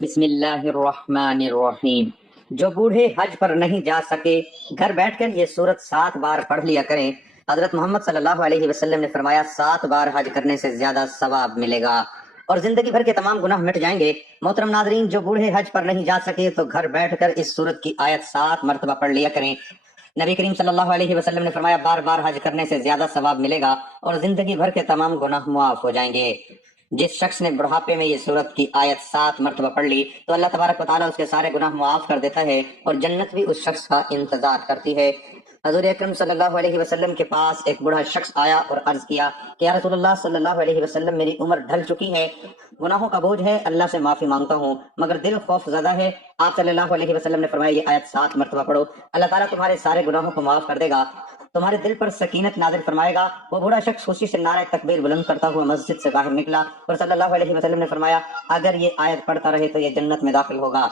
بسم اللہ الرحمن الرحیم۔ جو بوڑھے حج پر نہیں جا سکے گھر بیٹھ کر یہ سورت 7 بار پڑھ لیا کریں۔ حضرت محمد صلی اللہ علیہ وسلم نے فرمایا 7 بار حج کرنے سے زیادہ ثواب ملے گا اور زندگی بھر کے تمام گناہ مٹ جائیں گے۔ محترم ناظرین، جو بوڑھے حج پر نہیں جا سکے تو گھر بیٹھ کر اس سورت کی آیت 7 مرتبہ پڑھ لیا کریں۔ نبی کریم صلی اللہ علیہ وسلم نے فرمایا بار بار حج کرنے سے زیادہ ثواب ملے گا اور زندگی بھر کے تمام گناہ معاف ہو جائیں گے۔ جس شخص نے بڑھاپے میں یہ سورت کی آیت 7 مرتبہ پڑھ لی تو اللہ تبارک و تعالیٰ اس کے سارے گناہ معاف کر دیتا ہے اور جنت بھی اس شخص کا انتظار کرتی ہے۔ حضور اکرم صلی اللہ علیہ وسلم کے پاس ایک بوڑھا شخص آیا اور عرض کیا کہ یا رسول اللہ صلی اللہ علیہ وسلم، میری عمر ڈھل چکی ہے، گناہوں کا بوجھ ہے، اللہ سے معافی مانگتا ہوں، مگر دل خوف زدہ ہے۔ آپ صلی اللہ علیہ وسلم نے فرمایا یہ آیت 7 مرتبہ پڑھو، اللہ تعالیٰ تمہارے سارے گناہوں کو معاف کر دے گا، تمہارے دل پر سکینت نازل فرمائے گا۔ وہ بوڑھا شخص خوشی سے نعرہ تکبیر بلند کرتا ہوا مسجد سے باہر نکلا اور صلی اللہ علیہ وسلم نے فرمایا اگر یہ آیت پڑھتا رہے تو یہ جنت میں داخل ہوگا۔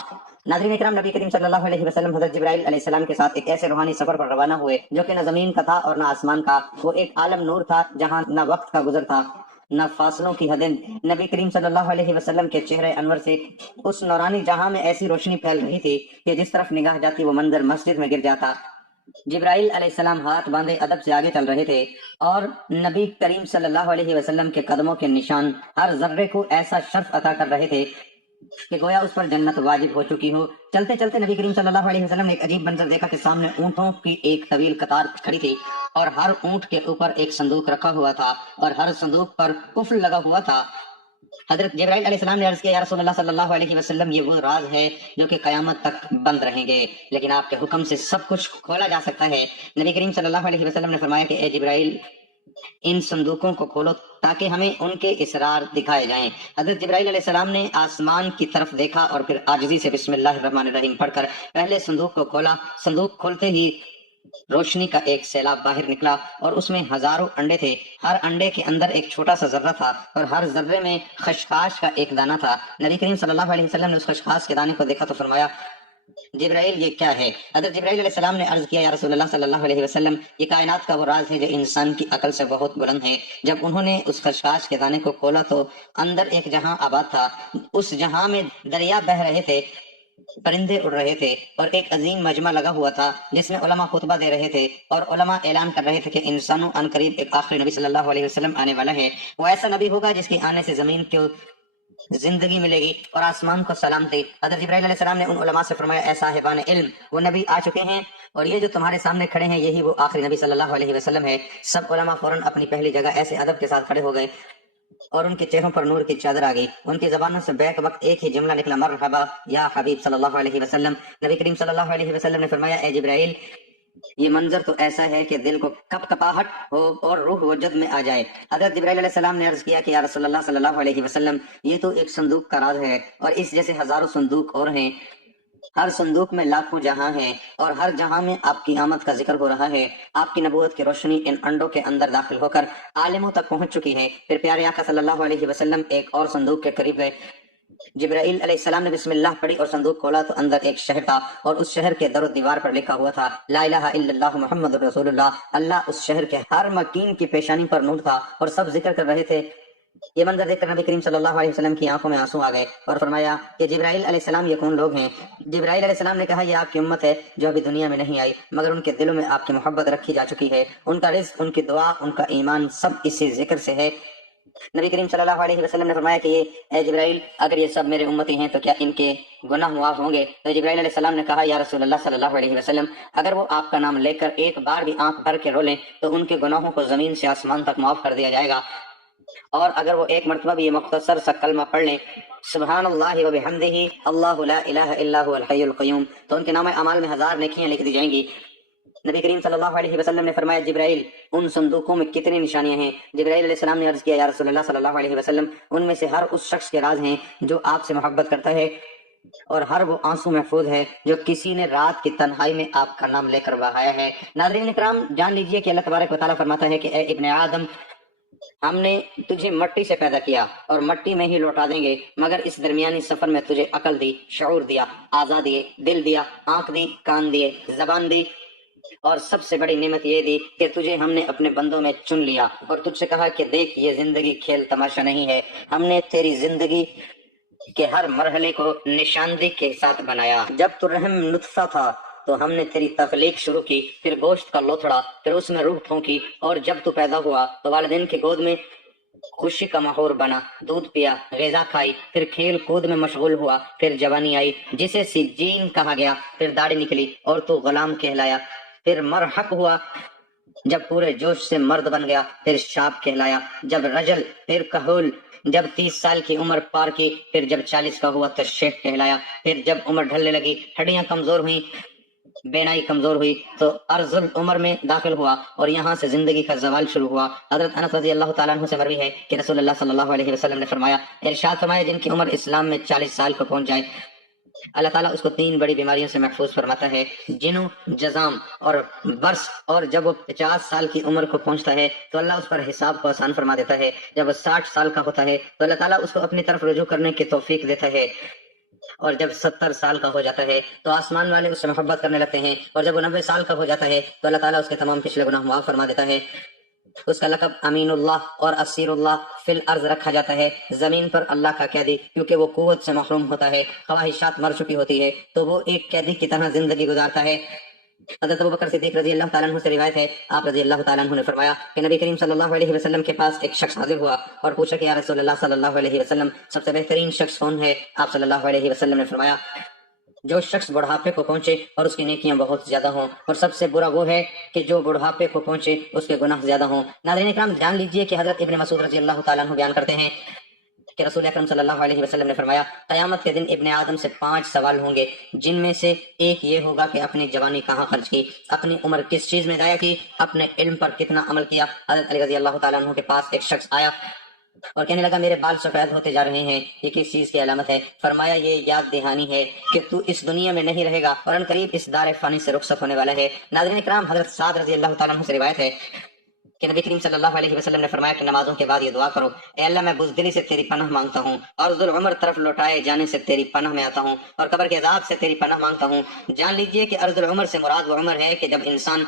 ناظرین اکرام، نبی کریم صلی اللہ علیہ وسلم حضرت جبرائیل علیہ السلام کے ساتھ ایک ایسے روحانی سفر پر روانہ ہوئے جو کہ نہ زمین کا تھا اور نہ آسمان کا۔ وہ ایک عالم نور تھا جہاں نہ وقت کا گزر تھا نہ فاصلوں کی حدیں۔ نبی کریم صلی اللہ علیہ وسلم کے چہرے انور سے اس نورانی جہاں میں ایسی روشنی پھیل رہی تھی کہ جس طرف نگاہ جاتی وہ منظر مسجد میں گر جاتا۔ جبرائیل علیہ السلام ہاتھ باندھے ادب سے آگے چل رہے تھے اور نبی کریم صلی اللہ علیہ وسلم کے قدموں کے نشان ہر ذرے کو ایسا شرف عطا کر رہے تھے کہ گویا اس پر جنت واجب ہو چکی ہو۔ چلتے چلتے نبی کریم صلی اللہ علیہ وسلم نے ایک عجیب منظر دیکھا کہ سامنے اونٹوں کی ایک طویل قطار کھڑی تھی اور ہر اونٹ کے اوپر ایک صندوق رکھا ہوا تھا اور ہر صندوق پر قفل لگا ہوا تھا۔ حضرت جبرائیل علیہ السلام نے عرض کیا یا رسول اللہ صلی اللہ علیہ وسلم، یہ وہ راز ہے جو کہ قیامت تک بند رہیں گے، لیکن آپ کے حکم سے سب کچھ کھولا جا سکتا ہے۔ نبی کریم صلی اللہ علیہ وسلم نے فرمایا کہ اے جبرائیل، ان صندوقوں کو کھولو تاکہ ہمیں ان کے اسرار دکھائے جائیں۔ حضرت جبرائیل علیہ السلام نے آسمان کی طرف دیکھا اور پھر عاجزی سے بسم اللہ الرحمن الرحیم پڑھ کر پہلے صندوق کو کھولا۔ صندوق کھولتے ہی روشنی کا ایک سیلاب باہر نکلا اور اس میں ہزاروں انڈے تھے۔ ہر انڈے کے اندر ایک چھوٹا سا ذرہ تھا اور ہر ذرے میں خشخاش کا ایک دانہ تھا۔ نبی کریم صلی اللہ علیہ وسلم نے اس خشخاش کے دانے کو دیکھا تو فرمایا جبرائیل یہ کیا ہے؟ حضرت جبرائیل علیہ السلام نے عرض کیا یا رسول اللہ صلی اللہ علیہ وسلم، یہ کائنات کا وہ راز ہے جو انسان کی عقل سے بہت بلند ہے۔ جب انہوں نے اس خشخاش کے دانے کو کھولا تو اندر ایک جہاں آباد تھا، اس جہاں میں دریا بہہ رہے تھے، پرندے اڑ رہے تھے اور ایک عظیم مجمع لگا ہوا تھا جس میں علماء خطبہ دے رہے تھے اور علماء اعلان کر رہے تھے کہ انسانوں ان قریب ایک آخری نبی صلی اللہ علیہ وسلم آنے والا ہے۔ وہ ایسا نبی ہوگا جس کے آنے سے زمین کو زندگی ملے گی اور آسمان کو سلامتی۔ حضرت جبرائیل علیہ السلام نے ان علماء سے فرمایا اے صاحبان علم، وہ نبی آ چکے ہیں اور یہ جو تمہارے سامنے کھڑے ہیں یہی وہ آخری نبی صلی اللہ علیہ وسلم ہے۔ سب علماء فوراً اپنی پہلی جگہ ایسے ادب کے ساتھ کھڑے ہو گئے اور ان کے چہروں پر نور کی چادر آ گئی۔ ان کی زبانوں سے بیک وقت ایک ہی جملہ نکلا، مرحبا یا حبیب صلی اللہ علیہ وسلم۔ نبی کریم صلی اللہ علیہ وسلم نے فرمایا اے جبرائیل، یہ منظر تو ایسا ہے کہ دل کو کپ کپاہٹ ہو اور روح وجد میں آ جائے۔ حضرت جبرائیل علیہ السلام نے عرض کیا کہ یا رسول اللہ صلی اللہ علیہ وسلم، یہ تو ایک صندوق کا راز ہے اور اس جیسے ہزاروں صندوق اور ہیں، ہر صندوق میں لاکھوں جہاں ہیں اور ہر جہاں میں آپ کی آمد کا ذکر ہو رہا ہے۔ آپ کی نبوت کی روشنی ان انڈوں کے اندر داخل ہو کر عالموں تک پہنچ چکی ہے۔ پھر پیارے آقا صلی اللہ علیہ وسلم ایک اور صندوق کے قریب گئے۔ جبرائیل علیہ السلام نے بسم اللہ پڑھی اور صندوق کھولا تو اندر ایک شہر تھا اور اس شہر کے در و دیوار پر لکھا ہوا تھا لا الہ الا اللہ محمد رسول اللہ۔ اللہ اس شہر کے ہر مکین کی پیشانی پر نور تھا اور سب ذکر کر رہے تھے۔ یہ منظر دیکھ کر نبی کریم صلی اللہ علیہ وسلم کی آنکھوں میں آنسو آ گئے اور فرمایا کہ جبرائیل علیہ السلام یہ کون لوگ ہیں؟ جبرائیل علیہ السلام نے کہا یہ آپ کی امت ہے جو ابھی دنیا میں نہیں آئی مگر ان کے دلوں میں آپ کی محبت رکھی جا چکی ہے، ان کا رزق، ان کی دعا، ان کا ایمان سب اسی ذکر سے ہے۔ نبی کریم صلی اللہ علیہ وسلم نے فرمایا کہ اے جبرائیل، اگر یہ سب میرے امتی ہیں تو کیا ان کے گناہ معاف ہوں گے؟ تو جبرائیل علیہ السلام نے کہا یا رسول اللہ صلی اللہ علیہ وسلم، اگر وہ آپ کا نام لے کر ایک بار بھی آنکھ بھر کے رو لیں تو ان کے گناہوں کو زمین سے آسمان تک معاف کر دیا جائے گا، اور اگر وہ ایک مرتبہ بھی یہ مختصر سا کلمہ پڑھ لیں سبحان اللہ و بحمدہ اللہ لا الہ الا هو الحی القیوم، تو ان کے نامہ اعمال میں 1000 نیکیاں لکھ دی جائیں گی۔ نبی کریم صلی اللہ علیہ وسلم نے فرمایا جبرائیل، ان صندوقوں میں کتنی نشانیاں ہیں؟ جبرائیل علیہ السلام نے عرض کیا یا رسول اللہ صلی اللہ علیہ وسلم، ان میں سے ہر اس شخص کے راز ہیں جو آپ سے محبت کرتا ہے اور ہر وہ آنسو محفوظ ہے جو کسی نے رات کی تنہائی میں آپ کا نام لے کر بہایا ہے۔ ناظرین اکرام، جان لیجئے کہ اللہ تبارک و تعالیٰ فرماتا ہے کہ اے ابن آدم، ہم نے تجھے مٹی سے پیدا کیا اور مٹی میں ہی لوٹا دیں گے، مگر اس درمیانی سفر میں تجھے عقل دی، شعور دیا، اعضاء دیے، دل دیا، آنکھ دی، کان دیے، زبان دی، اور سب سے بڑی نعمت یہ دی کہ تجھے ہم نے اپنے بندوں میں چن لیا اور تجھ سے کہا کہ دیکھ یہ زندگی کھیل تماشا نہیں ہے، ہم نے تیری زندگی کہ ہر مرحلے کو نشاندہی کے ساتھ بنایا۔ جب تو رحم نطفہ تھا تو ہم نے تیری تخلیق شروع کی، پھر گوشت کا لوتھڑا، پھر اس میں روح پھونکی، اور جب تو پیدا ہوا تو والدین کی گود میں خوشی کا ماحول بنا، دودھ پیا، غذا کھائی، پھر کھیل کود میں مشغول ہوا، پھر جوانی آئی جسے سجین کہا گیا، پھر داڑھی نکلی اور تو غلام کہلایا، پھر مرحق ہوا جب پورے جوش سے مرد بن گیا، پھر شاب کہلایا، جب رجل، پھر کہول، جب 30 سال کی عمر پار کی، پھر جب 40 کا ہوا تو شیخ کہلایا، پھر جب عمر ڈھلنے لگی، ہڈیاں کمزور ہوئیں، بینائی کمزور ہوئی تو ارض العمر میں داخل ہوا، اور یہاں سے زندگی کا زوال شروع ہوا۔ حضرت انس رضی اللہ تعالیٰ عنہ سے مروی ہے کہ رسول اللہ صلی اللہ علیہ وسلم نے فرمایا، ارشاد فرمایا، جن کی عمر اسلام میں 40 سال کو پہنچ جائے اللہ تعالیٰ اس کو 3 بڑی بیماریوں سے محفوظ فرماتا ہے، جنوں، جزام اور برس، اور جب وہ 50 سال کی عمر کو پہنچتا ہے تو اللہ اس پر حساب کو آسان فرما دیتا ہے، جب وہ 60 سال کا ہوتا ہے تو اللہ تعالیٰ اس کو اپنی طرف رجوع کرنے کی توفیق دیتا ہے، اور جب 70 سال کا ہو جاتا ہے تو آسمان والے اس سے محبت کرنے لگتے ہیں، اور جب وہ 90 سال کا ہو جاتا ہے تو اللہ تعالیٰ اس کے تمام پچھلے گناہ معاف فرما دیتا ہے۔ اس کا لقب امین اللہ اور اسیر اللہ فی الارض رکھا جاتا ہے، زمین پر اللہ کا قیدی، کیونکہ وہ قوت سے محروم ہوتا ہے، خواہشات مر چکی ہوتی ہے تو وہ ایک قیدی کی طرح زندگی گزارتا ہے۔ حضرت ابوبکر صدیق رضی اللہ تعالیٰ عنہ سے روایت ہے، آپ رضی اللہ تعالیٰ عنہ نے فرمایا کہ نبی کریم صلی اللہ علیہ وسلم کے پاس ایک شخص حاضر ہوا اور پوچھا کہ یا رسول اللہ صلی اللہ علیہ وسلم، سب سے بہترین شخص کون ہے؟ آپ صلی اللہ علیہ وسلم نے فرمایا، جو شخص بڑھاپے کو پہنچے اور اس کی نیکیاں بہت زیادہ ہوں، اور سب سے برا وہ ہے کہ جو بڑھاپے کو پہنچے اس کے گناہ زیادہ ہوں۔ ناظرین اکرام، جان لیجئے کہ حضرت ابن مسعود رضی اللہ تعالیٰ عنہ بیان کرتے ہیں کہ رسول اکرم صلی اللہ علیہ وسلم نے فرمایا، قیامت کے دن ابن آدم سے 5 سوال ہوں گے، جن میں سے ایک یہ ہوگا کہ اپنی جوانی کہاں خرچ کی، اپنی عمر کس چیز میں ضائع کی، اپنے علم پر کتنا عمل کیا۔ حضرت علی رضی اللہ تعالیٰ عنہ کے پاس ایک شخص آیا اور کہنے لگا، میرے بال سفید ہوتے جا رہے ہیں، یہ کس چیز کی علامت ہے؟ فرمایا، یہ یاد دہانی ہے کہ تو اس دنیا میں نہیں رہے گا اور ان قریب اس دار فانی سے رخصت ہونے والا ہے۔ ناظرین کرام، حضرت سعد رضی اللہ تعالیٰ عنہ سے روایت ہے کہ نبی کریم صلی اللہ علیہ وسلم نے فرمایا کہ نمازوں کے بعد یہ دعا کرو، اے اللہ، میں بزدلی سے تیری پناہ مانگتا ہوں، عرض العمر طرف لوٹائے جانے سے تیری پناہ میں آتا ہوں، اور قبر کے عذاب سے تیری پناہ مانگتا ہوں۔ جان لیجئے کہ عرض العمر سے مراد وہ عمر ہے کہ جب انسان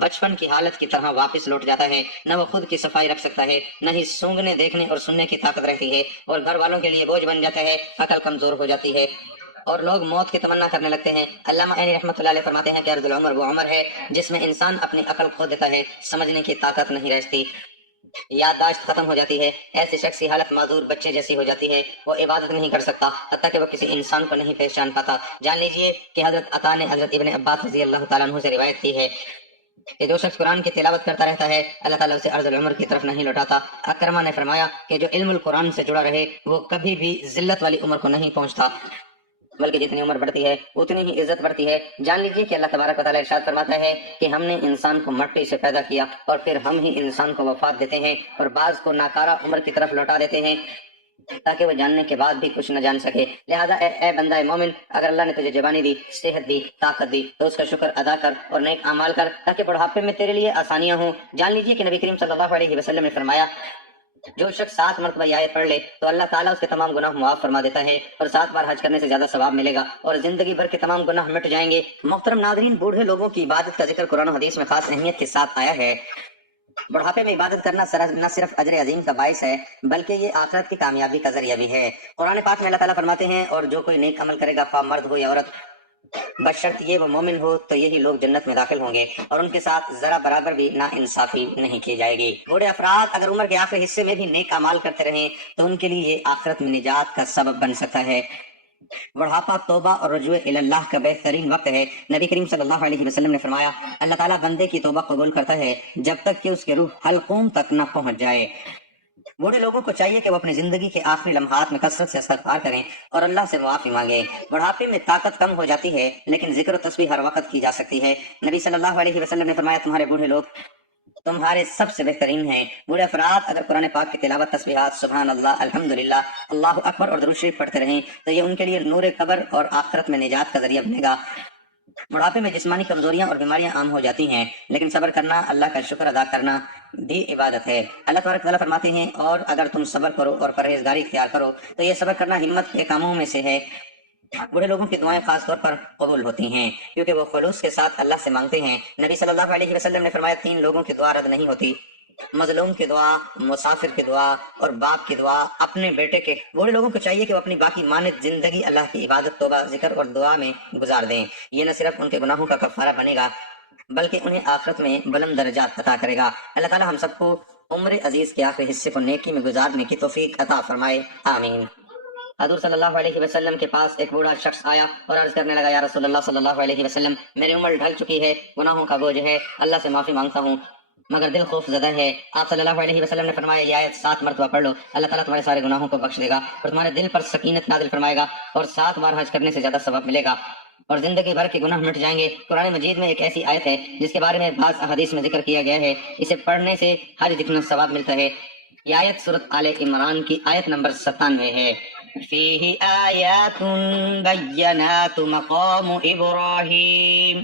بچپن کی حالت کی طرح واپس لوٹ جاتا ہے، نہ وہ خود کی صفائی رکھ سکتا ہے، نہ ہی سونگنے، دیکھنے اور سننے کی طاقت رہتی ہے، اور گھر والوں کے لیے بوجھ بن جاتا ہے، عقل کمزور ہو جاتی ہے اور لوگ موت کی تمنا کرنے لگتے ہیں۔ علامہ عینی رحمۃ اللہ علیہ فرماتے ہیں کہ عرض العمر وہ عمر ہے جس میں انسان اپنی عقل کھو دیتا ہے، سمجھنے کی طاقت نہیں رہتی، یادداشت ختم ہو جاتی ہے، ایسے شخص کی حالت معذور بچے جیسی ہو جاتی ہے، وہ عبادت نہیں کر سکتا، حتیٰ کہ وہ کسی انسان کو نہیں پہچان پاتا۔ جان لیجئے کہ حضرت عطا نے حضرت ابن عباس رضی اللہ تعالیٰ عنہ سے روایت کی ہے کہ جو شخص قرآن کی تلاوت کرتا رہتا ہے اللہ تعالیٰ اسے عرض العمر کی طرف نہیں لوٹاتا۔ اکرمہ نے فرمایا کہ جو علم القرآن سے جڑا رہے وہ کبھی بھی ذلت والی عمر کو نہیں پہنچتا، بلکہ جتنی عمر بڑھتی ہے اتنی ہی عزت بڑھتی ہے۔ جان لیجیے کہ اللہ تبارک و تعالیٰ ارشاد فرماتا ہے کہ ہم نے انسان کو مٹی سے پیدا کیا اور پھر ہم ہی انسان کو وفات دیتے ہیں اور بعض کو ناکارہ عمر کی طرف لوٹا دیتے ہیں تاکہ وہ جاننے کے بعد بھی کچھ نہ جان سکے۔ لہذا اے بندہ مومن، اگر اللہ نے تجھے جوانی دی، صحت دی، طاقت دی تو اس کا شکر ادا کر اور نیک اعمال کر تاکہ بڑھاپے میں تیرے لیے آسانیاں ہوں۔ جان لیجیے کہ نبی کریم صلی اللہ علیہ وسلم نے فرمایا، جو شخص 7 مرتبہ یہ آیت پڑھ لے تو اللہ تعالیٰ اس کے تمام گناہ معاف فرما دیتا ہے اور 7 بار حج کرنے سے زیادہ ثواب ملے گا اور زندگی بھر کے تمام گناہ مٹ جائیں گے۔ محترم ناظرین، بوڑھے لوگوں کی عبادت کا ذکر قرآن و حدیث میں خاص اہمیت کے ساتھ آیا ہے۔ بڑھاپے میں عبادت کرنا نہ صرف اجر عظیم کا باعث ہے بلکہ یہ آخرت کی کامیابی کا ذریعہ بھی ہے۔ قرآن پاک میں اللہ تعالیٰ فرماتے ہیں، اور جو کوئی نیک عمل کرے گا، خواہ مرد ہو یا عورت، بشرط یہ وہ مومن ہو، تو یہی لوگ جنت میں داخل ہوں گے اور ان کے ساتھ ذرا برابر بھی نا انصافی نہیں کی جائے گی۔ بوڑھے افراد اگر عمر کے آخری حصے میں بھی نیک اعمال کرتے رہیں تو ان کے لیے یہ آخرت میں نجات کا سبب بن سکتا ہے۔ بڑھاپا توبہ اور رجوع اللہ کا بہترین وقت ہے۔ نبی کریم صلی اللہ علیہ وسلم نے فرمایا، اللہ تعالیٰ بندے کی توبہ قبول کرتا ہے جب تک کہ اس کی روح حلقوم تک نہ پہنچ جائے۔ بوڑھے لوگوں کو چاہیے کہ وہ اپنی زندگی کے آخری لمحات میں کثرت سے استغفار کریں اور اللہ سے معافی مانگیں۔ بڑھاپے میں طاقت کم ہو جاتی ہے لیکن ذکر و تسبیح ہر وقت کی جا سکتی ہے۔ نبی صلی اللہ علیہ وسلم نے فرمایا، تمہارے بوڑھے لوگ تمہارے سب سے بہترین ہیں۔ بوڑھے افراد اگر قرآن پاک کی تلاوت، تسبیحات، سبحان اللہ، الحمدللہ، اللہ اکبر اور درود شریف پڑھتے رہیں تو یہ ان کے لیے نور قبر اور آخرت میں نجات کا ذریعہ بنے گا۔ بڑھاپے میں جسمانی کمزوریاں اور بیماریاں عام ہو جاتی ہیں لیکن صبر کرنا، اللہ کا شکر ادا کرنا بھی عبادت ہے۔ اللہ تبارک و تعالیٰ فرماتے ہیں، اور اگر تم صبر کرو اور پرہیزگاری اختیار کرو تو یہ صبر کرنا ہمت کے کاموں میں سے ہے۔ بوڑھے لوگوں کی دعائیں خاص طور پر قبول ہوتی ہیں کیونکہ وہ خلوص کے ساتھ اللہ سے مانگتے ہیں۔ نبی صلی اللہ علیہ وسلم نے فرمایا، 3 لوگوں کی دعا رد نہیں ہوتی، مظلوم کی دعا، مسافر کی دعا اور باپ کی دعا، اپنے بیٹے کے بوڑھے لوگوں کو چاہیے کہ وہ اپنی باقی ماند زندگی اللہ کی عبادت، توبہ، ذکر اور دعا میں گزار دیں۔ یہ نہ صرف ان کے گناہوں کا کفارہ بنے گا بلکہ انہیں آخرت میں بلند درجات عطا کرے گا۔ اللہ تعالی ہم سب کو عمر عزیز کے آخری حصے کو نیکی میں گزارنے کی توفیق عطا فرمائے، آمین۔ حضور صلی اللہ علیہ وسلم کے پاس ایک بوڑھا شخص آیا اور عرض کرنے لگا، یا رسول اللہ صلی اللہ علیہ وسلم، میری عمر ڈھل چکی ہے، گناہوں کا بوجھ ہے، اللہ سے معافی مانگتا ہوں مگر دل خوف زدہ ہے۔ آپ صلی اللہ علیہ وسلم نے فرمایا، یہ آیت 7 مرتبہ پڑھ لو، اللہ تعالیٰ تمہارے سارے گناہوں کو بخش دے گا اور تمہارے دل پر سکینت نازل فرمائے گا اور 7 بار حج کرنے سے زیادہ ثواب ملے گا اور زندگی بھر کے گناہ مٹ جائیں گے۔ قرآن مجید میں ایک ایسی آیت ہے جس کے بارے میں بعض احادیث میں ذکر کیا گیا ہے، اسے پڑھنے سے حج جتنا ثواب ملتا ہے۔ یہ آیت سورۃ آل عمران کی آیت نمبر 97 ہے۔ فیہ آیات بینات مقام ابراہیم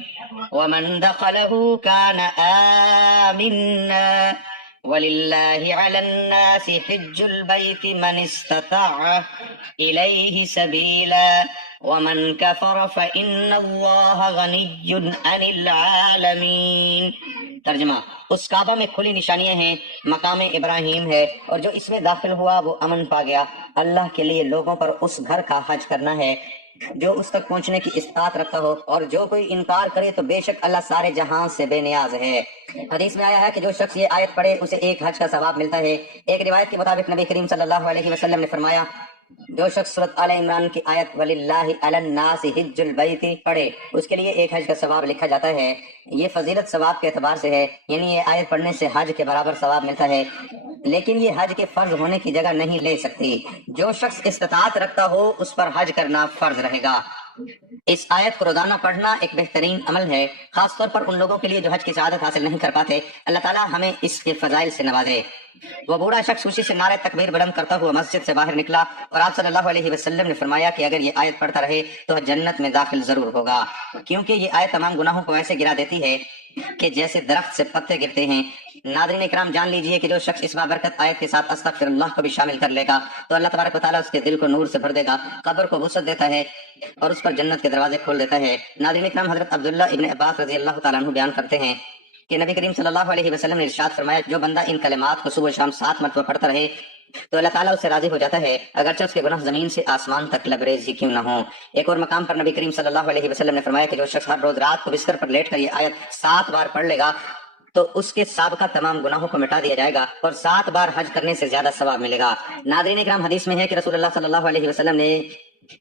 ومن دخلہ کان آمنا وَلِلَّهِ عَلَى النَّاسِ حِجُّ الْبَيْتِ مَنِ اسْتَطَاعَ إِلَيْهِ سَبِيلًا وَمَنْ كَفَرَ فَإِنَّ اللَّهَ غَنِيٌّ عَنِ الْعَالَمِينَ۔ ترجمہ، اس کعبہ میں کھلی نشانیاں ہیں، مقام ابراہیم ہے، اور جو اس میں داخل ہوا وہ امن پا گیا۔ اللہ کے لیے لوگوں پر اس گھر کا حج کرنا ہے جو اس تک پہنچنے کی استطاعت رکھتا ہو، اور جو کوئی انکار کرے تو بے شک اللہ سارے جہاں سے بے نیاز ہے۔ حدیث میں آیا ہے کہ جو شخص یہ آیت پڑھے اسے ایک حج کا ثواب ملتا ہے۔ ایک روایت کے مطابق نبی کریم صلی اللہ علیہ وسلم نے فرمایا، جو شخص سورۃ آل عمران کی آیت وَلِلَّهِ عَلَى النَّاسِ حِجُّ الْبَيْتِ پڑھے اس کے لیے ایک حج کا ثواب لکھا جاتا ہے۔ یہ فضیلت ثواب کے اعتبار سے ہے، یعنی یہ آیت پڑھنے سے حج کے برابر ثواب ملتا ہے، لیکن یہ حج کے فرض ہونے کی جگہ نہیں لے سکتی۔ جو شخص استطاعت رکھتا ہو اس پر حج کرنا فرض رہے گا۔ اس آیت کو روزانہ پڑھنا ایک بہترین عمل ہے، خاص طور پر ان لوگوں کے لیے جو حج کی سعادت حاصل نہیں کر پاتے۔ اللہ تعالیٰ ہمیں اس کے فضائل سے نوازے۔ وہ بوڑھا شخص خوشی سے نعرہ تکبیر بلند کرتا ہوا مسجد سے باہر نکلا اور آپ صلی اللہ علیہ وسلم نے فرمایا کہ اگر یہ آیت پڑھتا رہے تو جنت میں داخل ضرور ہوگا، کیونکہ یہ آیت تمام گناہوں کو ایسے گرا دیتی ہے کہ جیسے درخت سے پتے گرتے ہیں۔ ناظرین اکرام، جان لیجئے کہ جو شخص اس بابرکت آیت کے ساتھ استغفر اللہ کو بھی شامل کر لے گا تو اللہ تبارک و تعالیٰ اس کے دل کو نور سے بھر دے گا، قبر کو وسعت دیتا ہے اور اس پر جنت کے دروازے کھول دیتا ہے۔ ناظرین اکرام، حضرت عبداللہ ابن عباس رضی اللہ تعالیٰ عنہ بیان کرتے ہیں کہ نبی کریم صلی اللہ علیہ وسلم نے ارشاد فرمایا، جو بندہ ان کلمات کو صبح و شام 7 مرتبہ پڑھتا رہے تو اللہ تعالیٰ اس سے راضی ہو جاتا ہے، اگرچہ اس کے گناہ زمین سے آسمان تک لبریز ہی کیوں نہ ہوں۔ ایک اور مقام پر نبی کریم صلی اللہ علیہ وسلم نے فرمایا کہ جو شخص ہر روز رات کو بستر پر لیٹ کر یہ آیت 7 بار پڑھ لے گا تو اس کے سابقہ تمام گناہوں کو مٹا دیا جائے گا اور 7 بار حج کرنے سے زیادہ ثواب ملے گا۔ ناظرین اکرام، حدیث میں ہے کہ رسول اللہ صلی اللہ علیہ وسلم نے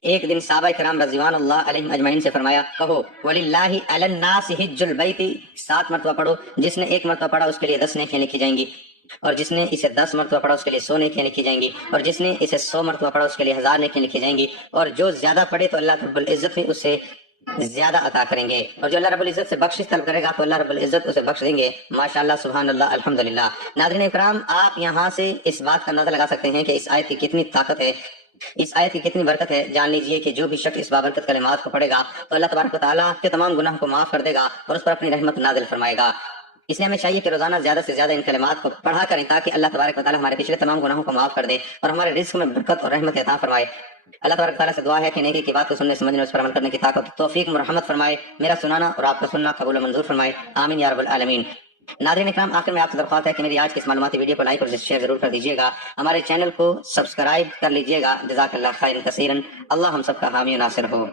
ایک دن صحابہ کرام رضوان اللہ علیہم اجمعین سے فرمایا، کہو وَلِلَّهِ عَلَى النَّاسِ حِجُّ الْبَيْتِ، 7 مرتبہ پڑھو، جس نے 1 مرتبہ پڑھا اس کے لیے 10 نیکیاں لکھی جائیں گی، اور جس نے اسے 10 مرتبہ پڑھا اس کے لیے 100 نیکیاں لکھی جائیں گی، اور جس نے اسے 100 مرتبہ پڑھا اس کے لیے 1000 نیکیاں لکھی جائیں گی، اور جو زیادہ پڑھے تو اللہ رب العزت بھی اسے زیادہ عطا کریں گے، اور جو اللہ رب العزت سے بخشش طلب کرے گا تو اللہ رب العزت اسے بخش دیں گے۔ ماشاءاللہ، سبحان اللہ، الحمدللہ۔ ناظرین اکرام، آپ یہاں سے اس بات کا اندازہ لگا سکتے ہیں کہ اس آیت کی کتنی طاقت ہے، اس آیت کی کتنی برکت ہے۔ جان لیجئے کہ جو بھی شخص اس بابرکت کلمات کو پڑھے گا تو اللہ تبارک و تعالیٰ کے تمام گناہ کو معاف کر دے گا اور اس پر اپنی رحمت نازل فرمائے گا۔ اس لیے ہمیں چاہیے کہ روزانہ زیادہ سے زیادہ ان کلمات کو پڑھا کریں تاکہ اللہ تبارک و تعالیٰ ہمارے پچھلے تمام گناہوں کو معاف کر دے اور ہمارے رزق میں برکت اور رحمت عطا فرمائے۔ اللہ تبارک و تعالیٰ سے دعا ہے کہ نیکی کی بات کو سننے سمجھنے اور اس پر عمل کرنے کی طاقت توفیق مرحمت فرمائے، میرا سنانا اور آپ کا سننا قبول و منظور فرمائے، آمین یا رب العالمین۔ ناظرین اکرام، آخر میں آپ سے درخواست ہے کہ میری آج کی اس معلوماتی ویڈیو کو لائک اور شیئر ضرور کر دیجیے گا، ہمارے چینل کو سبسکرائب کر لیجیے گا۔ جزاک اللہ خیر کثیرا، اللہ ہم سب کا حامی و ناصر ہو۔